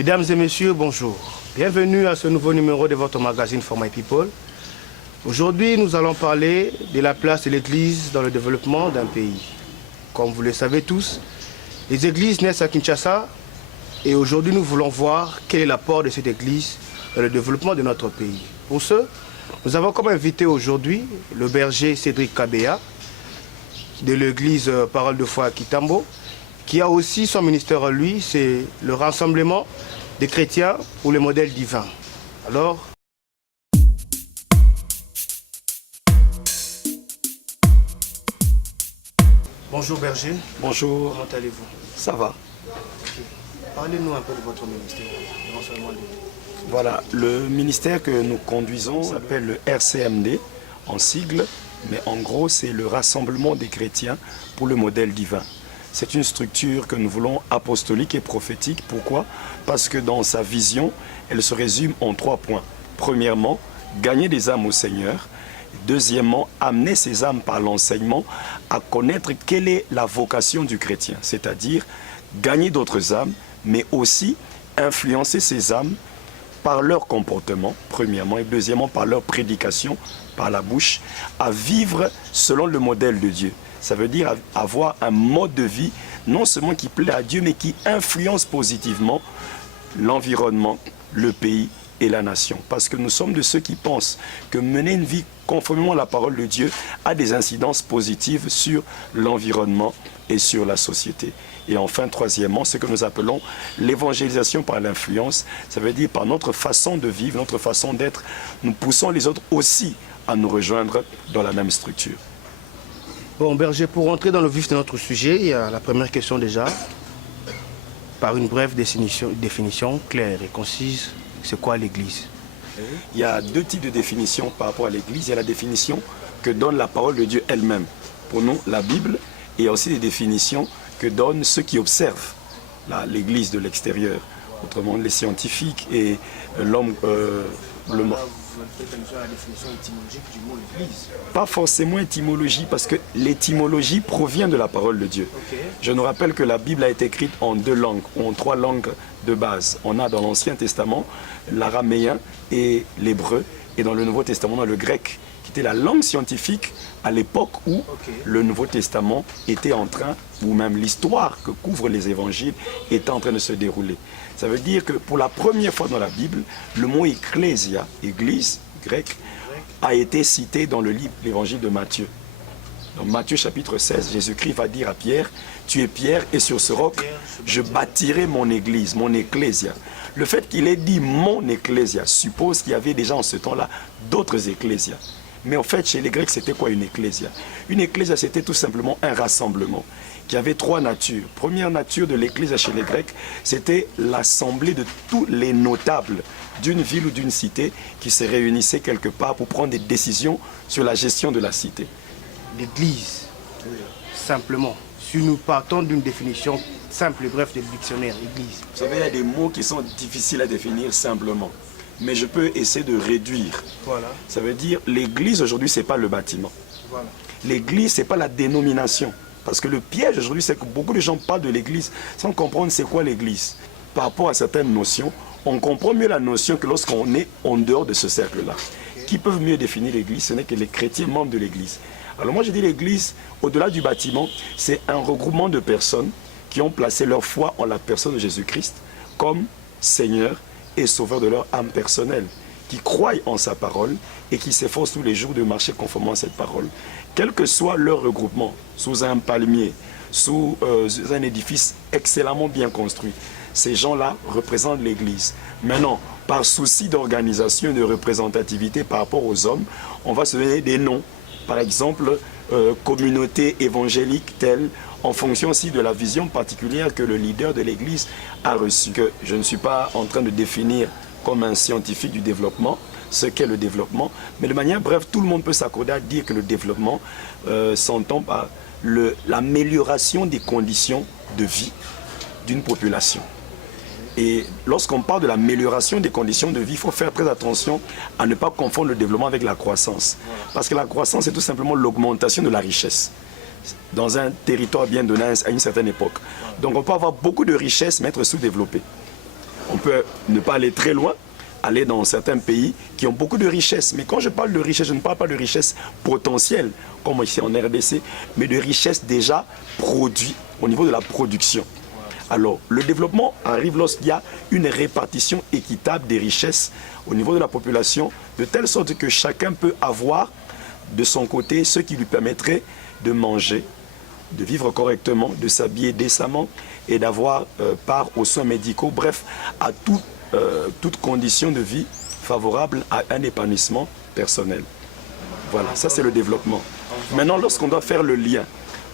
Mesdames et messieurs, bonjour. Bienvenue à ce nouveau numéro de votre magazine For My People. Aujourd'hui, nous allons parler de la place de l'Église dans le développement d'un pays. Comme vous le savez tous, les églises naissent à Kinshasa et aujourd'hui, nous voulons voir quel est l'apport de cette église dans le développement de notre pays. Pour ce, nous avons comme invité aujourd'hui le berger Cédric Kabea de l'église Parole de foi à Kitambo, qui a aussi son ministère à lui, c'est le rassemblement des chrétiens pour le modèle divin. Alors, bonjour berger. Bonjour. Comment allez-vous? Ça va. Okay. Parlez-nous un peu de votre ministère, le rassemblement des... Voilà, le ministère que nous conduisons s'appelle le RCMD en sigle, mais en gros c'est le rassemblement des chrétiens pour le modèle divin. C'est une structure que nous voulons apostolique et prophétique. Pourquoi? Parce que dans sa vision, elle se résume en 3 points. Premièrement, gagner des âmes au Seigneur. Deuxièmement, amener ces âmes par l'enseignement à connaître quelle est la vocation du chrétien. C'est-à-dire gagner d'autres âmes, mais aussi influencer ces âmes par leur comportement, premièrement, et deuxièmement par leur prédication, par la bouche, à vivre selon le modèle de Dieu. Ça veut dire avoir un mode de vie, non seulement qui plaît à Dieu, mais qui influence positivement l'environnement, le pays et la nation. Parce que nous sommes de ceux qui pensent que mener une vie conformément à la parole de Dieu a des incidences positives sur l'environnement et sur la société. Et enfin, troisièmement, ce que nous appelons l'évangélisation par l'influence, ça veut dire par notre façon de vivre, notre façon d'être, nous poussons les autres aussi à nous rejoindre dans la même structure. Bon, berger, pour entrer dans le vif de notre sujet, il y a la première question déjà. Par une brève définition claire et concise, c'est quoi l'Église? Il y a 2 types de définitions par rapport à l'Église. Il y a la définition que donne la parole de Dieu elle-même, pour nous, la Bible, et il y a aussi des définitions que donnent ceux qui observent l'Église de l'extérieur, autrement les scientifiques et l'homme. La définition étymologique du mot Église. Pas forcément étymologie, parce que l'étymologie provient de la parole de Dieu. Okay. Je nous rappelle que la Bible a été écrite en 2 langues, ou en 3 langues de base. On a dans l'Ancien Testament l'araméen et l'hébreu, et dans le Nouveau Testament, on a le grec, qui était la langue scientifique à l'époque où le Nouveau Testament était en train, ou même l'histoire que couvrent les évangiles, était en train de se dérouler. Ça veut dire que pour la première fois dans la Bible, le mot ecclésia, église, grec, a été cité dans le livre, l'évangile de Matthieu. Dans Matthieu chapitre 16, Jésus-Christ va dire à Pierre, tu es Pierre et sur ce roc, je bâtirai mon église, mon ecclésia. Le fait qu'il ait dit mon ecclésia suppose qu'il y avait déjà en ce temps-là d'autres ecclésias. Mais en fait, chez les Grecs, c'était quoi une ecclésia? Une ecclésia, c'était tout simplement un rassemblement qui avait 3 natures. Première nature de l'Église chez les Grecs, c'était l'assemblée de tous les notables d'une ville ou d'une cité qui se réunissaient quelque part pour prendre des décisions sur la gestion de la cité. L'Église, simplement, si nous partons d'une définition simple et bref du dictionnaire, Église. Vous savez, il y a des mots qui sont difficiles à définir simplement, mais je peux essayer de réduire. Voilà. Ça veut dire, l'Église aujourd'hui, ce n'est pas le bâtiment. Voilà. L'Église, ce n'est pas la dénomination. Parce que le piège aujourd'hui, c'est que beaucoup de gens parlent de l'Église sans comprendre c'est quoi l'Église. Par rapport à certaines notions, on comprend mieux la notion que lorsqu'on est en dehors de ce cercle-là. Qui peuvent mieux définir l'Église? Ce n'est que les chrétiens membres de l'Église. Alors moi, je dis l'Église, au-delà du bâtiment, c'est un regroupement de personnes qui ont placé leur foi en la personne de Jésus-Christ comme Seigneur et Sauveur de leur âme personnelle, qui croient en sa parole et qui s'efforcent tous les jours de marcher conformément à cette parole. Quel que soit leur regroupement, sous un palmier, sous un édifice excellemment bien construit, ces gens-là représentent l'Église. Maintenant, par souci d'organisation et de représentativité par rapport aux hommes, on va se donner des noms. Par exemple, communauté évangélique telle, en fonction aussi de la vision particulière que le leader de l'Église a reçue. Que je ne suis pas en train de définir comme un scientifique du développement, ce qu'est le développement, mais de manière brève, tout le monde peut s'accorder à dire que le développement s'entend par l'amélioration des conditions de vie d'une population. Et lorsqu'on parle de l'amélioration des conditions de vie, il faut faire très attention à ne pas confondre le développement avec la croissance. Parce que la croissance, c'est tout simplement l'augmentation de la richesse dans un territoire bien donné à une certaine époque. Donc on peut avoir beaucoup de richesses, mais être sous-développé. On peut ne pas aller très loin, aller dans certains pays qui ont beaucoup de richesses. Mais quand je parle de richesse, je ne parle pas de richesse potentielle, comme ici en RDC, mais de richesse déjà produite au niveau de la production. Alors, le développement arrive lorsqu'il y a une répartition équitable des richesses au niveau de la population, de telle sorte que chacun peut avoir de son côté ce qui lui permettrait de manger, de vivre correctement, de s'habiller décemment et d'avoir part aux soins médicaux, bref, à toute condition de vie favorable à un épanouissement personnel. Voilà, ça c'est le développement. Maintenant, lorsqu'on doit faire le lien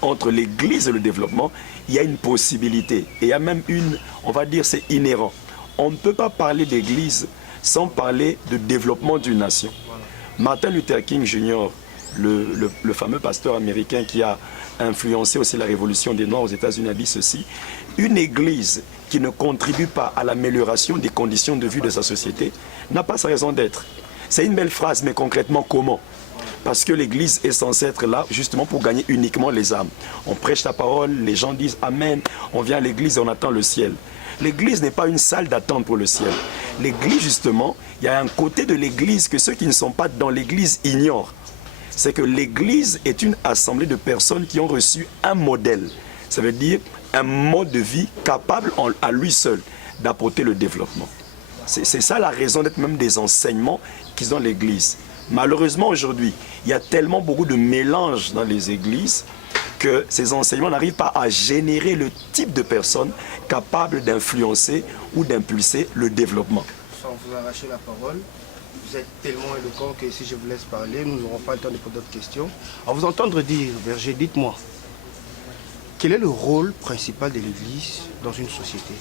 entre l'Église et le développement, il y a une possibilité. Et il y a même une, on va dire, c'est inhérent. On ne peut pas parler d'Église sans parler de développement d'une nation. Martin Luther King Jr., le fameux pasteur américain qui a influencé aussi la révolution des Noirs aux États-Unis, a dit ceci: une Église qui ne contribue pas à l'amélioration des conditions de vie de sa société n'a pas sa raison d'être. C'est une belle phrase, mais concrètement, comment? Parce que l'Église est censée être là justement pour gagner uniquement les âmes. On prêche la parole, les gens disent Amen, on vient à l'Église et on attend le ciel. L'Église n'est pas une salle d'attente pour le ciel. L'Église, justement, il y a un côté de l'Église que ceux qui ne sont pas dans l'Église ignorent. C'est que l'Église est une assemblée de personnes qui ont reçu un modèle. Ça veut dire un mode de vie capable à lui seul d'apporter le développement. C'est ça la raison d'être même des enseignements qu'ils ont dans l'Église. Malheureusement, aujourd'hui, il y a tellement beaucoup de mélange dans les églises que ces enseignements n'arrivent pas à générer le type de personnes capables d'influencer ou d'impulser le développement. Sans vous arracher la parole, vous êtes tellement éloquent que si je vous laisse parler, nous n'aurons pas le temps de poser d'autres questions. À vous entendre dire, Berger, dites-moi, quel est le rôle principal de l'Église dans une société?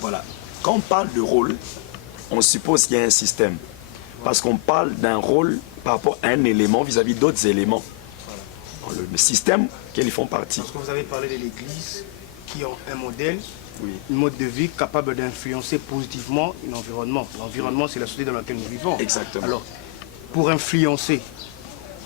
Voilà. Quand on parle de rôle, on suppose qu'il y a un système. Parce qu'on parle d'un rôle par rapport à un élément vis-à-vis d'autres éléments. Voilà. Le système auquel ils font partie. Parce que vous avez parlé de l'Église qui ont un modèle, oui, un mode de vie capable d'influencer positivement l'environnement. L'environnement, c'est la société dans laquelle nous vivons. Exactement. Alors, pour influencer,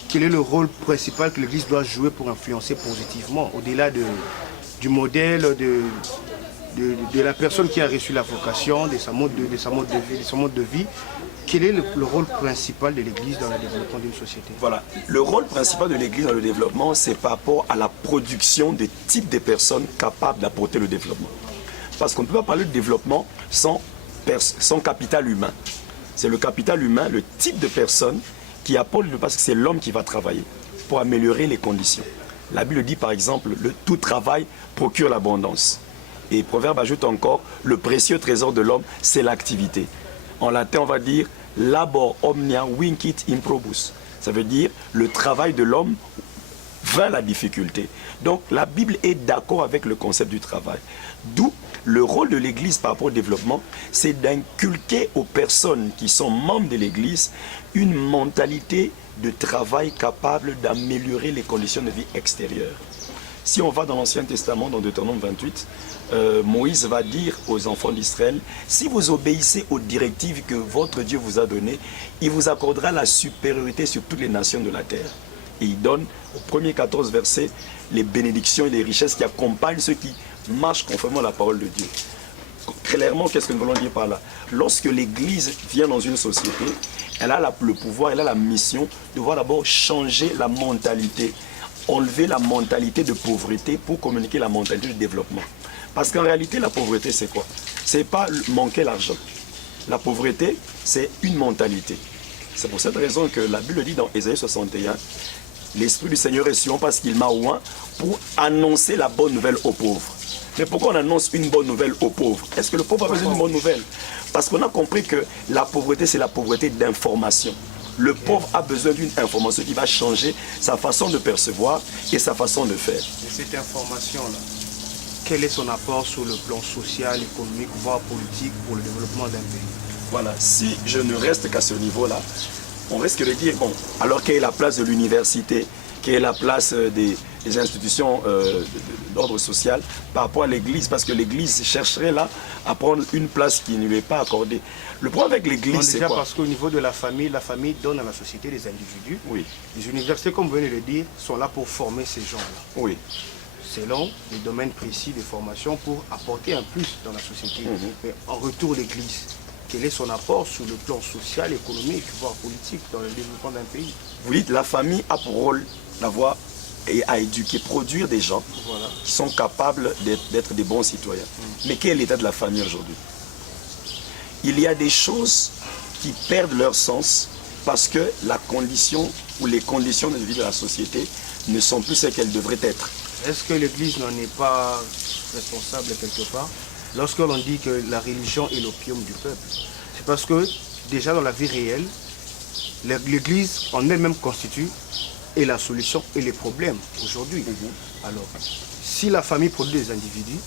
quel est le rôle principal que l'Église doit jouer pour influencer positivement, au-delà du modèle de la personne qui a reçu la vocation, de son mode de vie, quel est le rôle principal de l'Église dans le développement d'une société? Voilà. Le rôle principal de l'Église dans le développement, c'est par rapport à la production des types de personnes capables d'apporter le développement. Parce qu'on ne peut pas parler de développement sans capital humain. C'est le capital humain, le type de personne qui apporte, parce que c'est l'homme qui va travailler pour améliorer les conditions. La Bible dit par exemple, tout travail procure l'abondance. Et Proverbe ajoute encore, le précieux trésor de l'homme, c'est l'activité. En latin, on va dire labor omnia vincit improbus. Ça veut dire le travail de l'homme vainc la difficulté. Donc la Bible est d'accord avec le concept du travail. D'où le rôle de l'Église par rapport au développement, c'est d'inculquer aux personnes qui sont membres de l'Église une mentalité de travail capable d'améliorer les conditions de vie extérieures. Si on va dans l'Ancien Testament, dans Deutéronome 28, Moïse va dire aux enfants d'Israël, si vous obéissez aux directives que votre Dieu vous a données, il vous accordera la supériorité sur toutes les nations de la terre. Et il donne au premier 14 versets les bénédictions et les richesses qui accompagnent ceux qui marchent conformément à la parole de Dieu. Clairement, qu'est-ce que nous voulons dire par là? Lorsque l'Église vient dans une société, elle a le pouvoir, elle a la mission de voir d'abord changer la mentalité, enlever la mentalité de pauvreté pour communiquer la mentalité de développement. Parce qu'en réalité, la pauvreté, c'est quoi? C'est pas manquer l'argent. La pauvreté, c'est une mentalité. C'est pour cette raison que la Bible dit dans Ésaïe 61, l'Esprit du Seigneur est sur moi parce qu'il m'a oint pour annoncer la bonne nouvelle aux pauvres. Mais pourquoi on annonce une bonne nouvelle aux pauvres? Est-ce que le pauvre a besoin d'une bonne nouvelle? Parce qu'on a compris que la pauvreté, c'est la pauvreté d'information. Le pauvre a besoin d'une information qui va changer sa façon de percevoir et sa façon de faire. Et cette information-là, quel est son apport sur le plan social, économique, voire politique pour le développement d'un pays? Voilà, si je ne reste qu'à ce niveau-là, on risque de dire, bon, alors quelle est la place de l'université, quelle est la place des institutions d'ordre social par rapport à l'Église, parce que l'Église chercherait là à prendre une place qui ne lui est pas accordée. Le problème avec l'Église, c'est quoi? Parce qu'au niveau de la famille donne à la société des individus. Oui. Les universités, comme vous venez de le dire, sont là pour former ces gens-là. Oui. selon les domaines précis de formation pour apporter un plus dans la société. Mais en retour, l'Église, quel est son apport sur le plan social, économique, voire politique dans le développement d'un pays? Vous dites, la famille a pour rôle d'avoir et à éduquer, produire des gens qui sont capables d'être des bons citoyens. Mais quel est l'état de la famille aujourd'hui? Il y a des choses qui perdent leur sens parce que la condition ou les conditions de vie de la société ne sont plus ce qu'elles devraient être. Est-ce que l'Église n'en est pas responsable quelque part? Lorsque l'on dit que la religion est l'opium du peuple, c'est parce que déjà dans la vie réelle, l'Église en elle-même constitue et la solution et les problèmes aujourd'hui. Alors, si la famille produit des individus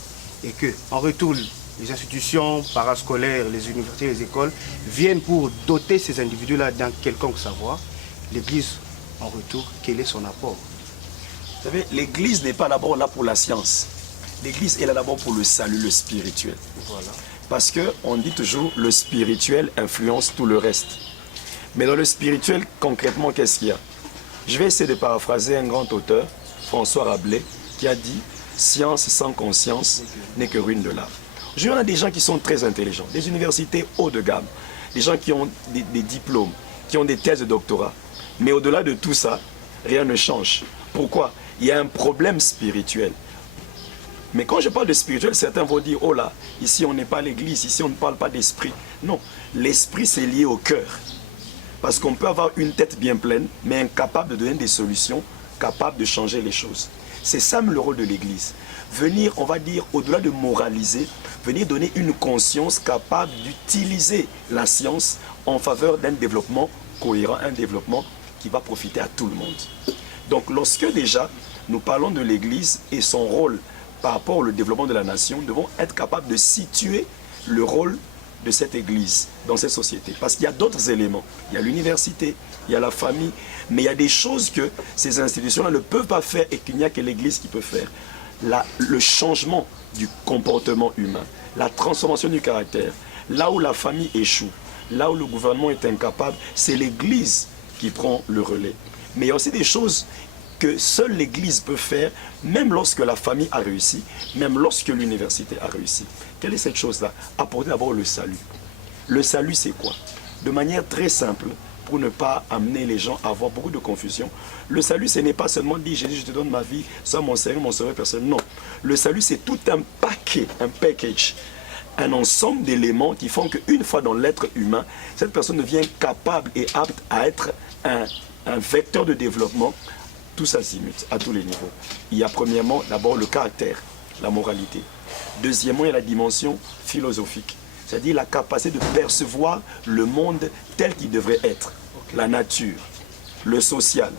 et que, en retour, les institutions parascolaires, les universités, les écoles viennent pour doter ces individus-là d'un quelconque savoir, l'Église, en retour, quel est son apport? Vous savez, l'Église n'est pas d'abord là pour la science. L'Église est là d'abord pour le salut, le spirituel. Voilà. Parce qu'on dit toujours le spirituel influence tout le reste. Mais dans le spirituel, concrètement, qu'est-ce qu'il y a? Je vais essayer de paraphraser un grand auteur, François Rabelais, qui a dit « Science sans conscience n'est que ruine de l'âme ». Il y en a des gens qui sont très intelligents, des universités haut de gamme, des gens qui ont des diplômes, qui ont des thèses de doctorat. Mais au-delà de tout ça, rien ne change. Pourquoi? Il y a un problème spirituel. Mais quand je parle de spirituel, certains vont dire « Oh là, ici on n'est pas à l'église, ici on ne parle pas d'esprit ». Non, l'esprit c'est lié au cœur. Parce qu'on peut avoir une tête bien pleine, mais incapable de donner des solutions, capable de changer les choses. C'est ça le rôle de l'Église. Venir, on va dire, au-delà de moraliser, venir donner une conscience capable d'utiliser la science en faveur d'un développement cohérent, un développement qui va profiter à tout le monde. Donc lorsque déjà nous parlons de l'Église et son rôle par rapport au développement de la nation, nous devons être capables de situer le rôle de cette Église dans cette société. Parce qu'il y a d'autres éléments. Il y a l'université, il y a la famille, mais il y a des choses que ces institutions-là ne peuvent pas faire et qu'il n'y a que l'Église qui peut faire. Le changement du comportement humain, la transformation du caractère, là où la famille échoue, là où le gouvernement est incapable, c'est l'Église qui prend le relais. Mais il y a aussi des choses que seule l'Église peut faire, même lorsque la famille a réussi, même lorsque l'université a réussi. Quelle est cette chose-là? Apporter d'abord le salut. Le salut, c'est quoi? De manière très simple, pour ne pas amener les gens à avoir beaucoup de confusion, le salut, ce n'est pas seulement dire « Jésus, je te donne ma vie, sois mon Seigneur, mon sauveur personnel ». Non. Le salut, c'est tout un paquet, un package, un ensemble d'éléments qui font qu'une fois dans l'être humain, cette personne devient capable et apte à être un vecteur de développement, tous azimuts, à tous les niveaux. Il y a premièrement d'abord le caractère, la moralité. Deuxièmement, il y a la dimension philosophique, c'est-à-dire la capacité de percevoir le monde tel qu'il devrait être, la nature, le social,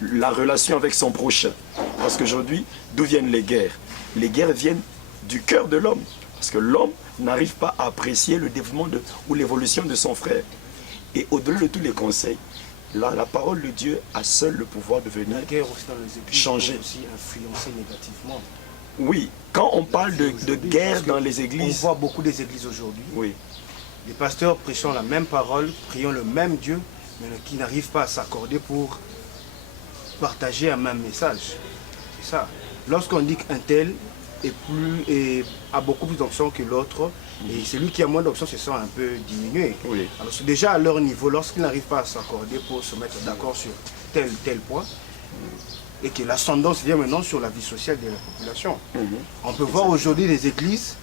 la relation avec son prochain. Parce qu'aujourd'hui, d'où viennent les guerres? Les guerres viennent du cœur de l'homme, parce que l'homme n'arrive pas à apprécier le développement ou l'évolution de son frère. Et au-delà de tous les conseils, la parole de Dieu a seul le pouvoir de venir la guerre aussi dans les églises changer. Peut aussi influencer négativement. Oui, quand on parle de guerre dans les églises... On voit beaucoup des églises aujourd'hui. Oui. Les pasteurs prêchant la même parole, priant le même Dieu, mais qui n'arrivent pas à s'accorder pour partager un même message. C'est ça. Lorsqu'on dit qu'un tel a beaucoup plus d'options que l'autre, et celui qui a moins d'options se sent un peu diminué. Oui. Alors c'est déjà à leur niveau, lorsqu'ils n'arrivent pas à s'accorder pour se mettre d'accord sur tel point, et que l'ascendance vient maintenant sur la vie sociale de la population. On peut voir aujourd'hui des églises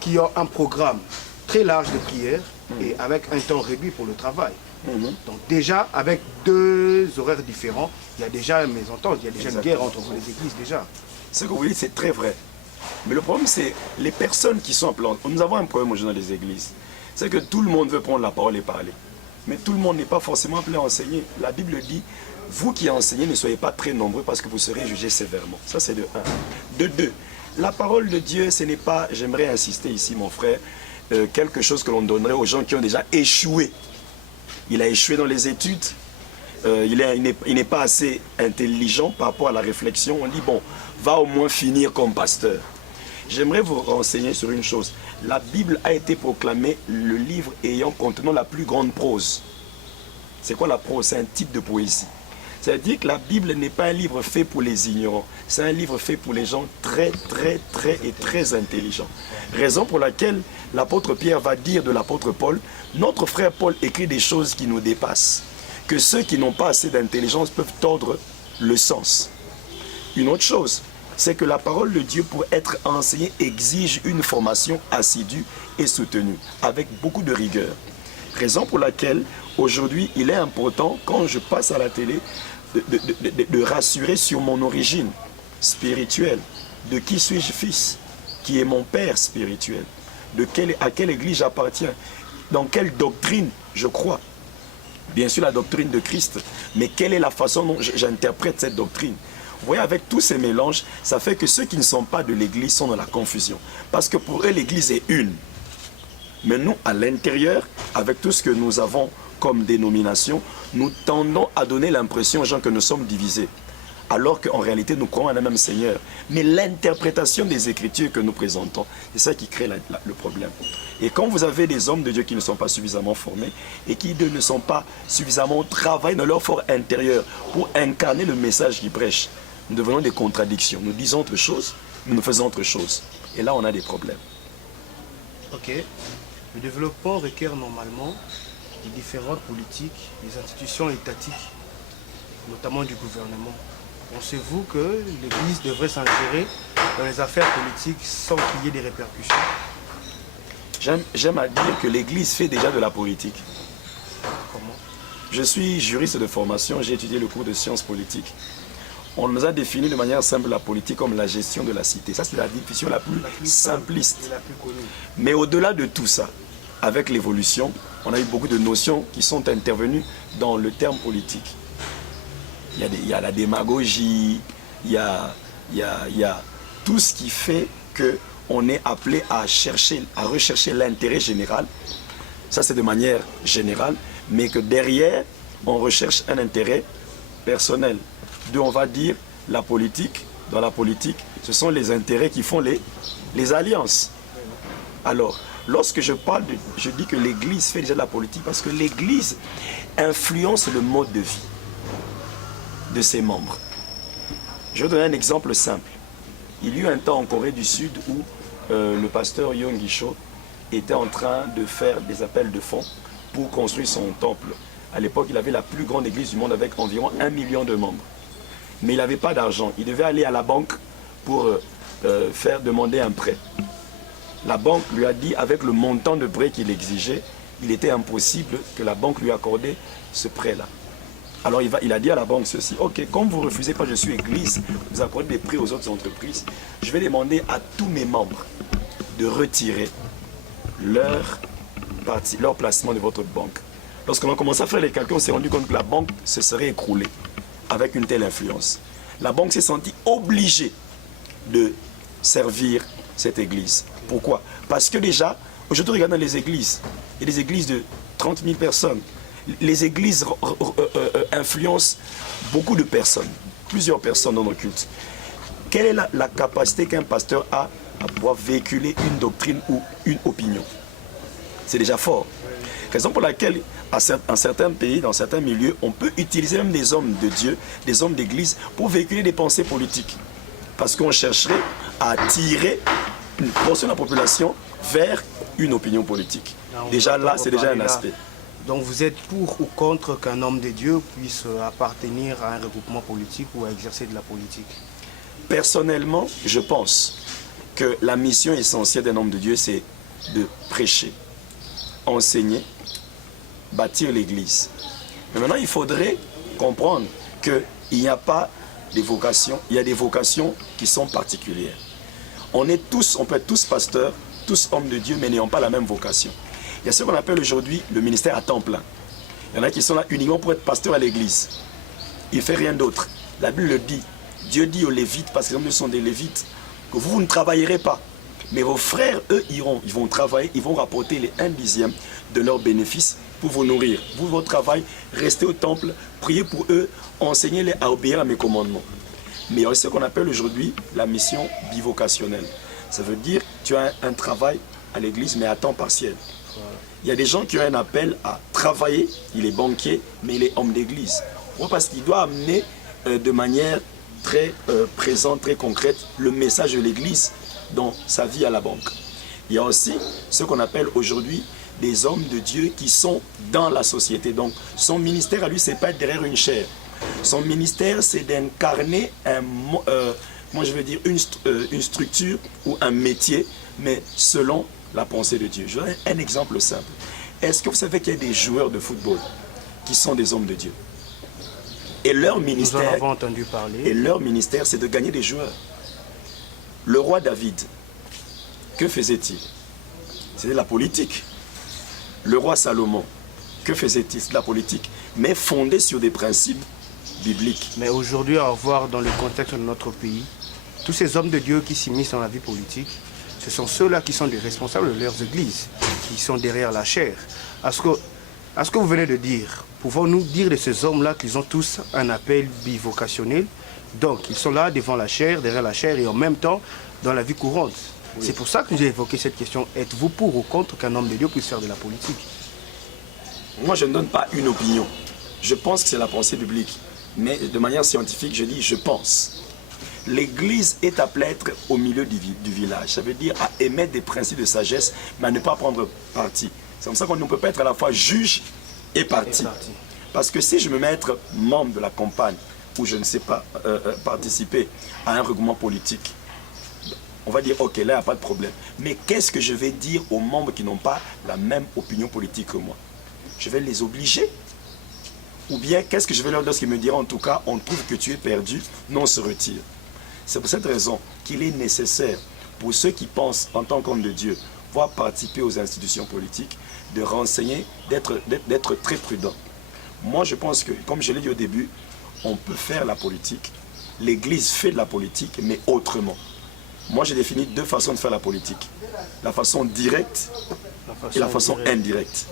qui ont un programme très large de prière et avec un temps réduit pour le travail. Donc déjà, avec deux horaires différents, il y a déjà une mésentente, il y a déjà une guerre entre les églises déjà. Ce que vous dites, c'est très vrai. Mais le problème, c'est les personnes qui sont appelées. Nous avons un problème aujourd'hui dans les églises. C'est que tout le monde veut prendre la parole et parler. Mais tout le monde n'est pas forcément appelé à enseigner. La Bible dit, vous qui enseignez, ne soyez pas très nombreux parce que vous serez jugés sévèrement. Ça, c'est de 1. De 2, la parole de Dieu, ce n'est pas, j'aimerais insister ici, mon frère, quelque chose que l'on donnerait aux gens qui ont déjà échoué. Il a échoué dans les études. Il n'est pas assez intelligent par rapport à la réflexion. On dit, bon, va au moins finir comme pasteur. J'aimerais vous renseigner sur une chose. La Bible a été proclamée le livre contenant la plus grande prose. C'est quoi la prose? C'est un type de poésie. C'est-à-dire que la Bible n'est pas un livre fait pour les ignorants. C'est un livre fait pour les gens très intelligents. Raison pour laquelle l'apôtre Pierre va dire de l'apôtre Paul, notre frère Paul écrit des choses qui nous dépassent, que ceux qui n'ont pas assez d'intelligence peuvent tordre le sens. Une autre chose, c'est que la parole de Dieu, pour être enseignée, exige une formation assidue et soutenue, avec beaucoup de rigueur. Raison pour laquelle, aujourd'hui, il est important, quand je passe à la télé, de rassurer sur mon origine spirituelle. De qui suis-je fils? Qui est mon père spirituel? À quelle église j'appartiens? Dans quelle doctrine je crois? Bien sûr, la doctrine de Christ, mais quelle est la façon dont j'interprète cette doctrine? Vous voyez, avec tous ces mélanges, ça fait que ceux qui ne sont pas de l'église sont dans la confusion. Parce que pour eux, l'église est une. Mais nous, à l'intérieur, avec tout ce que nous avons comme dénomination, nous tendons à donner l'impression aux gens que nous sommes divisés. Alors qu'en réalité, nous croyons à un même Seigneur. Mais l'interprétation des Écritures que nous présentons, c'est ça qui crée le problème. Et quand vous avez des hommes de Dieu qui ne sont pas suffisamment formés et qui ne sont pas suffisamment travaillés dans leur fort intérieur pour incarner le message qu'ils prêchent, nous devenons des contradictions. Nous disons autre chose, mais nous faisons autre chose. Et là, on a des problèmes. Ok. Le développement requiert normalement des différentes politiques, des institutions étatiques, notamment du gouvernement. Pensez-vous que l'Église devrait s'ingérer dans les affaires politiques sans qu'il y ait des répercussions? J'aime à dire que l'Église fait déjà de la politique. Comment? Je suis juriste de formation, j'ai étudié le cours de sciences politiques. On nous a défini de manière simple la politique comme la gestion de la cité. Ça, c'est la définition la plus simpliste. Et la plus connue. Mais au-delà de tout ça, avec l'évolution, on a eu beaucoup de notions qui sont intervenues dans le terme politique. Il y a la démagogie, il y a tout ce qui fait qu'on est appelé à rechercher l'intérêt général. Ça, c'est de manière générale, mais que derrière, on recherche un intérêt personnel. On va dire la politique. Dans la politique, ce sont les intérêts qui font les alliances. Alors, lorsque je dis que l'Église fait déjà de la politique, parce que l'Église influence le mode de vie de ses membres. Je vais donner un exemple simple. Il y a eu un temps en Corée du Sud où le pasteur Yoon Gi-cho était en train de faire des appels de fonds pour construire son temple. À l'époque, il avait la plus grande église du monde avec environ 1 million de membres. Mais il n'avait pas d'argent. Il devait aller à la banque pour demander un prêt. La banque lui a dit, avec le montant de prêt qu'il exigeait, il était impossible que la banque lui accordait ce prêt-là. Alors il a dit à la banque ceci: ok, comme vous refusez quand je suis église, vous accordez des prêts aux autres entreprises, je vais demander à tous mes membres de retirer leur placement de votre banque. Lorsqu'on a commencé à faire les calculs, on s'est rendu compte que la banque se serait écroulée avec une telle influence. La banque s'est sentie obligée de servir cette église. Pourquoi? Parce que déjà, aujourd'hui, regardez les églises. Il y a des églises de 30 000 personnes. Les églises influencent beaucoup de personnes, plusieurs personnes dans nos cultes. Quelle est la capacité qu'un pasteur a à pouvoir véhiculer une doctrine ou une opinion? C'est déjà fort. Raison pour laquelle, en certains pays, dans certains milieux, on peut utiliser même des hommes de Dieu, des hommes d'église, pour véhiculer des pensées politiques. Parce qu'on chercherait à attirer une portion de la population vers une opinion politique. Déjà là, c'est déjà un aspect. Donc vous êtes pour ou contre qu'un homme de Dieu puisse appartenir à un regroupement politique ou à exercer de la politique? Personnellement, je pense que la mission essentielle d'un homme de Dieu, c'est de prêcher, enseigner, bâtir l'église. Mais maintenant, il faudrait comprendre qu'il n'y a pas des vocations, il y a des vocations qui sont particulières. On peut être tous pasteurs, tous hommes de Dieu, mais n'ayant pas la même vocation. Il y a ce qu'on appelle aujourd'hui le ministère à temps plein. Il y en a qui sont là uniquement pour être pasteur à l'église. Il ne fait rien d'autre. La Bible le dit. Dieu dit aux Lévites, parce que nous sont des Lévites, que vous ne travaillerez pas. Mais vos frères, eux, ils vont travailler, ils vont rapporter les 1/10 de leurs bénéfices pour vous nourrir. Vous, votre travail, restez au temple, priez pour eux, enseignez-les à obéir à mes commandements. Mais il y a ce qu'on appelle aujourd'hui la mission bivocationnelle. Ça veut dire que tu as un travail à l'église, mais à temps partiel. Il y a des gens qui ont un appel à travailler, il est banquier, mais il est homme d'église. Pourquoi? Parce qu'il doit amener de manière très présente, très concrète, le message de l'Église dans sa vie à la banque. Il y a aussi ce qu'on appelle aujourd'hui des hommes de Dieu qui sont dans la société. Donc son ministère à lui, c'est pas être derrière une chaire. Son ministère, c'est d'incarner moi je veux dire une structure ou un métier, mais selon la pensée de Dieu. Je donne un exemple simple. Est-ce que vous savez qu'il y a des joueurs de football qui sont des hommes de Dieu? Et leur ministère, nous en avons entendu parler. Et leur ministère, c'est de gagner des joueurs. Le roi David, que faisait-il? C'était la politique. Le roi Salomon, que faisait-il? C'était la politique, mais fondée sur des principes bibliques. Mais aujourd'hui, à voir dans le contexte de notre pays, tous ces hommes de Dieu qui s'immiscent dans la vie politique, ce sont ceux-là qui sont les responsables de leurs églises, qui sont derrière la chair. À ce que vous venez de dire, pouvons-nous dire de ces hommes-là qu'ils ont tous un appel bivocationnel? Donc, ils sont là devant la chair, derrière la chair et en même temps dans la vie courante. Oui. C'est pour ça que j'ai évoqué cette question. Êtes-vous pour ou contre qu'un homme de Dieu puisse faire de la politique? Moi, je ne donne pas une opinion. Je pense que c'est la pensée biblique. Mais de manière scientifique, je dis je pense. L'Église est appelée à être au milieu du village. Ça veut dire à émettre des principes de sagesse, mais à ne pas prendre parti. C'est comme ça qu'on ne peut pas être à la fois juge et parti. Parce que si je me mets à être membre de la campagne, ou je ne sais pas participer à un regroupement politique, on va dire ok, là il n'y a pas de problème. Mais qu'est-ce que je vais dire aux membres qui n'ont pas la même opinion politique que moi? Je vais les obliger? Ou bien qu'est-ce que je vais leur dire lorsqu'ils me diront en tout cas on trouve que tu es perdu, non, on se retire. C'est pour cette raison qu'il est nécessaire pour ceux qui pensent en tant qu'homme de Dieu, voire participer aux institutions politiques, de renseigner, d'être très prudent. Moi je pense que, comme je l'ai dit au début, on peut faire la politique. L'Église fait de la politique, mais autrement. Moi j'ai défini deux façons de faire la politique. La façon directe et la façon indirecte.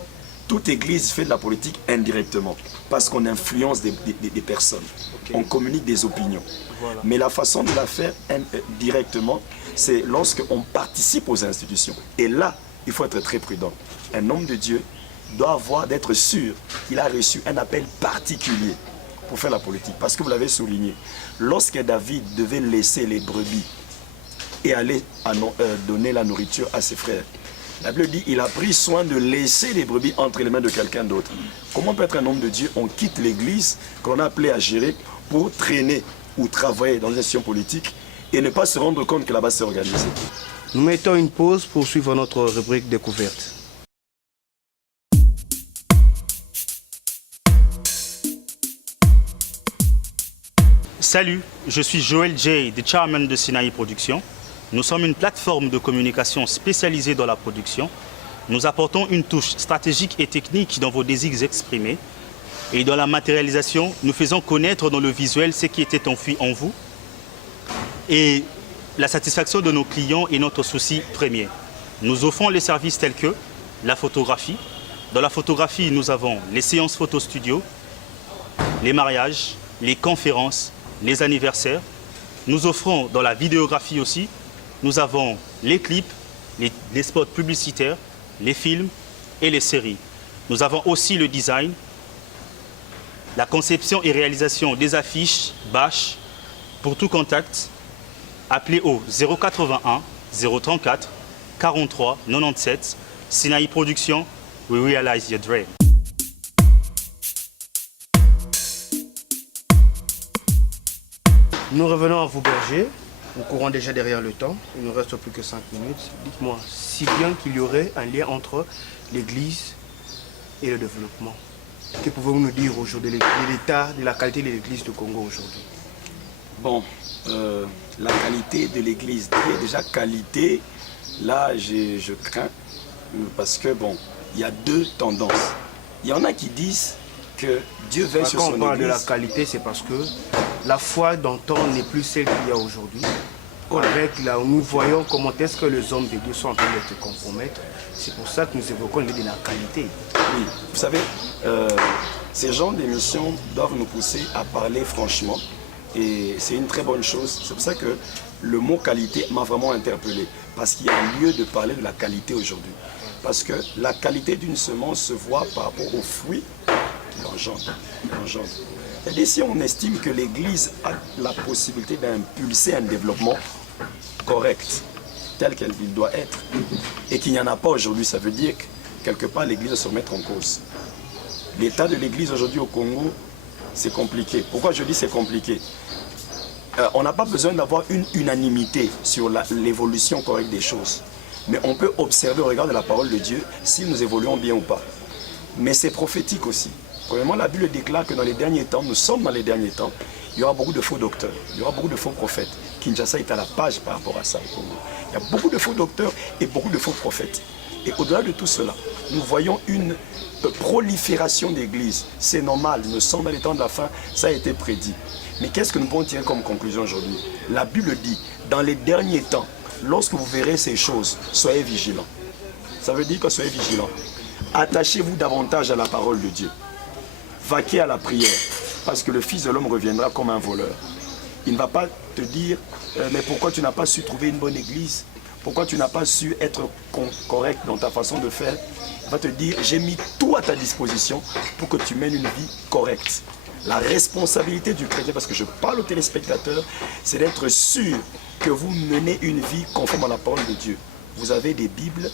Toute église fait de la politique indirectement, parce qu'on influence des personnes, okay. On communique des opinions. Voilà. Mais la façon de la faire directement, c'est lorsqu'on participe aux institutions. Et là, il faut être très prudent. Un homme de Dieu doit d'être sûr qu'il a reçu un appel particulier pour faire la politique. Parce que vous l'avez souligné, lorsque David devait laisser les brebis et aller donner la nourriture à ses frères, la Bible dit qu'il a pris soin de laisser les brebis entre les mains de quelqu'un d'autre. Comment peut être un homme de Dieu? On quitte l'église qu'on a appelé à gérer pour traîner ou travailler dans une institution politique et ne pas se rendre compte que là-bas c'est organisé. Nous mettons une pause pour suivre notre rubrique découverte. Salut, je suis Joël J, the chairman de Sinaï Productions. Nous sommes une plateforme de communication spécialisée dans la production. Nous apportons une touche stratégique et technique dans vos désirs exprimés. Et dans la matérialisation, nous faisons connaître dans le visuel ce qui était enfui en vous. Et la satisfaction de nos clients est notre souci premier. Nous offrons les services tels que la photographie. Dans la photographie, nous avons les séances photo studio, les mariages, les conférences, les anniversaires. Nous offrons dans la vidéographie aussi. Nous avons les clips, les spots publicitaires, les films et les séries. Nous avons aussi le design, la conception et réalisation des affiches, bâches. Pour tout contact, appelez au 081 034 43 97. Sinaï Productions, we realize your dream. Nous revenons à vous, berger. Nous courons déjà derrière le temps, il ne nous reste plus que 5 minutes. Dites-moi, si bien qu'il y aurait un lien entre l'Église et le développement, que pouvez-vous nous dire aujourd'hui de l'état, de la qualité de l'Église du Congo aujourd'hui? Bon, la qualité de l'Église, déjà qualité, là je crains, parce que bon, il y a deux tendances. Il y en a qui disent que Dieu veille sur son Église. Quand on parle de la qualité, c'est parce que la foi d'antan n'est plus celle qu'il y a aujourd'hui. Avec là où nous voyons comment est-ce que les hommes de Dieu sont en train de se compromettre. C'est pour ça que nous évoquons l'idée de la qualité. Oui, vous savez, ces genres d'émissions doivent nous pousser à parler franchement. Et c'est une très bonne chose. C'est pour ça que le mot qualité m'a vraiment interpellé. Parce qu'il y a lieu de parler de la qualité aujourd'hui. Parce que la qualité d'une semence se voit par rapport aux fruits qu'il en émergente. C'est-à-dire si on estime que l'Église a la possibilité d'impulser un développement correct, tel qu'il doit être, et qu'il n'y en a pas aujourd'hui, ça veut dire que quelque part l'Église doit se remettre en cause. L'état de l'Église aujourd'hui au Congo, c'est compliqué. Pourquoi je dis c'est compliqué? On n'a pas besoin d'avoir une unanimité sur l'évolution correcte des choses. Mais on peut observer au regard de la parole de Dieu si nous évoluons bien ou pas. Mais c'est prophétique aussi. Premièrement, la Bible déclare que dans les derniers temps, nous sommes dans les derniers temps, il y aura beaucoup de faux docteurs, il y aura beaucoup de faux prophètes. Kinshasa est à la page par rapport à ça au Congo. Il y a beaucoup de faux docteurs et beaucoup de faux prophètes. Et au-delà de tout cela, nous voyons une prolifération d'églises. C'est normal, nous sommes dans les temps de la fin, ça a été prédit. Mais qu'est-ce que nous pouvons tirer comme conclusion aujourd'hui? La Bible dit, dans les derniers temps, lorsque vous verrez ces choses, soyez vigilants. Ça veut dire que soyez vigilants. Attachez-vous davantage à la parole de Dieu. Vaquez à la prière, parce que le Fils de l'homme reviendra comme un voleur. Il ne va pas te dire, mais pourquoi tu n'as pas su trouver une bonne église? Pourquoi tu n'as pas su être correct dans ta façon de faire? Il va te dire, j'ai mis tout à ta disposition pour que tu mènes une vie correcte. La responsabilité du chrétien, parce que je parle aux téléspectateurs, c'est d'être sûr que vous menez une vie conforme à la parole de Dieu. Vous avez des Bibles,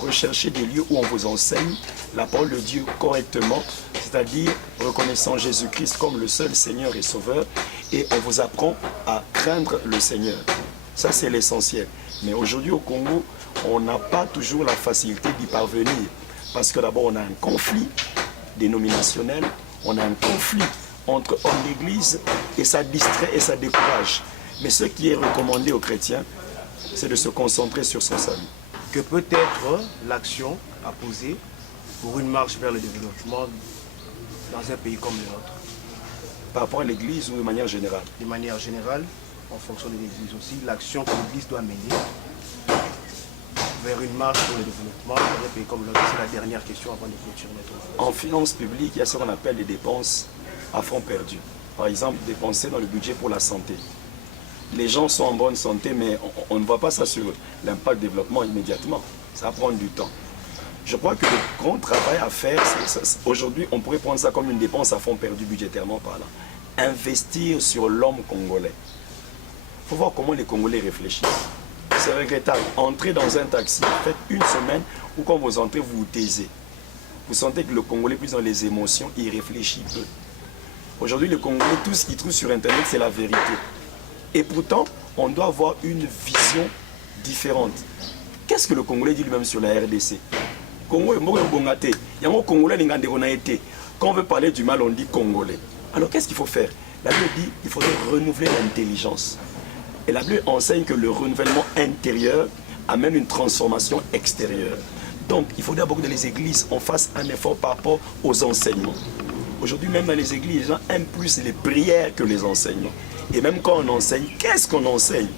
recherchez des lieux où on vous enseigne la parole de Dieu correctement, c'est-à-dire reconnaissant Jésus-Christ comme le seul Seigneur et Sauveur, et on vous apprend à craindre le Seigneur. Ça, c'est l'essentiel. Mais aujourd'hui, au Congo, on n'a pas toujours la facilité d'y parvenir, parce que d'abord, on a un conflit dénominationnel, on a un conflit entre hommes d'église, et ça distrait et ça décourage. Mais ce qui est recommandé aux chrétiens, c'est de se concentrer sur son salut. Que peut être l'action à poser pour une marche vers le développement dans un pays comme le nôtre? Par rapport à l'église ou de manière générale? De manière générale, en fonction de l'église aussi, l'action que l'église doit mener vers une marche pour le développement dans un pays comme le nôtre. C'est la dernière question avant de clôturer notre... En finance publique, il y a ce qu'on appelle des dépenses à fonds perdus. Par exemple, dépenser dans le budget pour la santé. Les gens sont en bonne santé, mais on ne voit pas ça sur l'impact développement immédiatement. Ça va prendre du temps. Je crois que le grand travail à faire, aujourd'hui, on pourrait prendre ça comme une dépense à fonds perdus budgétairement parlant. Investir sur l'homme congolais. Il faut voir comment les Congolais réfléchissent. C'est regrettable. Entrez dans un taxi, faites une semaine, ou quand vous entrez, vous vous taisez. Vous sentez que le Congolais, plus dans les émotions, il réfléchit peu. Aujourd'hui, le Congolais, tout ce qu'il trouve sur Internet, c'est la vérité. Et pourtant, on doit avoir une vision différente. Qu'est-ce que le Congolais dit lui-même sur la RDC? Quand on veut parler du mal, on dit Congolais. Alors qu'est-ce qu'il faut faire? La Bible dit qu'il faudrait renouveler l'intelligence. Et la Bible enseigne que le renouvellement intérieur amène une transformation extérieure. Donc, il faut d'abord que dans les églises, on fasse un effort par rapport aux enseignements. Aujourd'hui, même dans les églises, les gens aiment plus les prières que les enseignements. Et même quand on enseigne, qu'est-ce qu'on enseigne?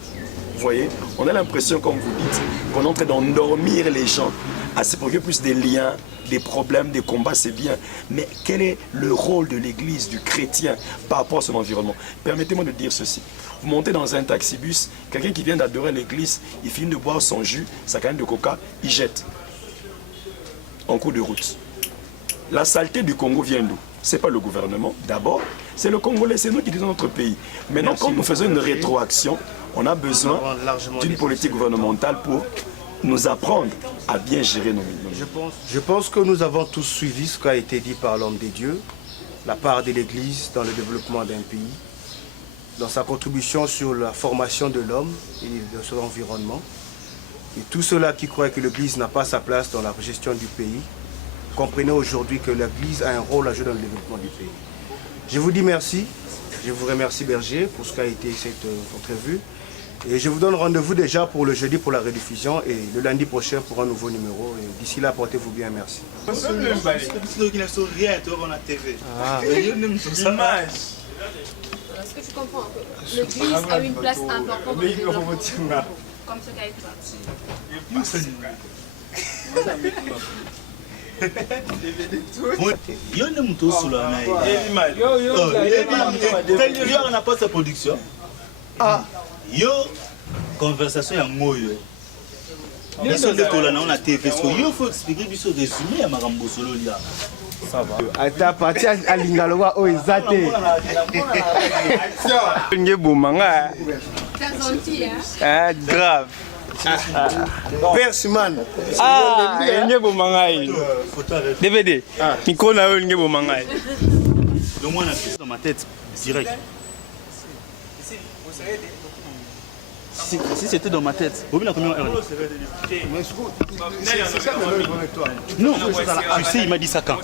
Vous voyez, on a l'impression, comme vous dites, qu'on est en train d'endormir les gens. À se procurer plus des liens, des problèmes, des combats, c'est bien. Mais quel est le rôle de l'église, du chrétien, par rapport à son environnement? Permettez-moi de dire ceci. Vous montez dans un taxibus, quelqu'un qui vient d'adorer l'église, il finit de boire son jus, sa canne de coca, il jette en cours de route. La saleté du Congo vient d'où? Ce n'est pas le gouvernement, d'abord, c'est le Congolais, c'est nous qui disons notre pays. Maintenant, quand nous faisons une rétroaction, on a besoin d'une politique gouvernementale pour nous apprendre à bien gérer nos milieux. Je pense que nous avons tous suivi ce qui a été dit par l'homme de Dieu, la part de l'Église dans le développement d'un pays, dans sa contribution sur la formation de l'homme et de son environnement. Et tous ceux-là qui croient que l'Église n'a pas sa place dans la gestion du pays, comprenez aujourd'hui que l'Église a un rôle à jouer dans le développement du pays. Je vous dis merci, je vous remercie Berger pour ce qu'a été cette entrevue. Et je vous donne rendez-vous déjà pour le jeudi pour la rediffusion et le lundi prochain pour un nouveau numéro. D'ici là, portez-vous bien, merci. Est-ce que tu comprends un peu? L'église a une place importante dans le développement, comme ce qu'a été dit. Yo ne muto sula na yo na pas sa production. Ah, yo conversation ya moyo. Biso de tola na on a TV, so yo faut expliquer biso résumé ya makambo solo lia. Ça va. Ata parti à Lingaloa o ezate. Nge bomanga. T'as gentil, hein? Ah, grave. Persman. Ah, nge bomanga. DVD. Niko na yo nge bomanga. Le moins dans ma tête, direct. Si c'était dans ma tête, vous combien d'heures? Non, tu sais, il m'a dit ça quand?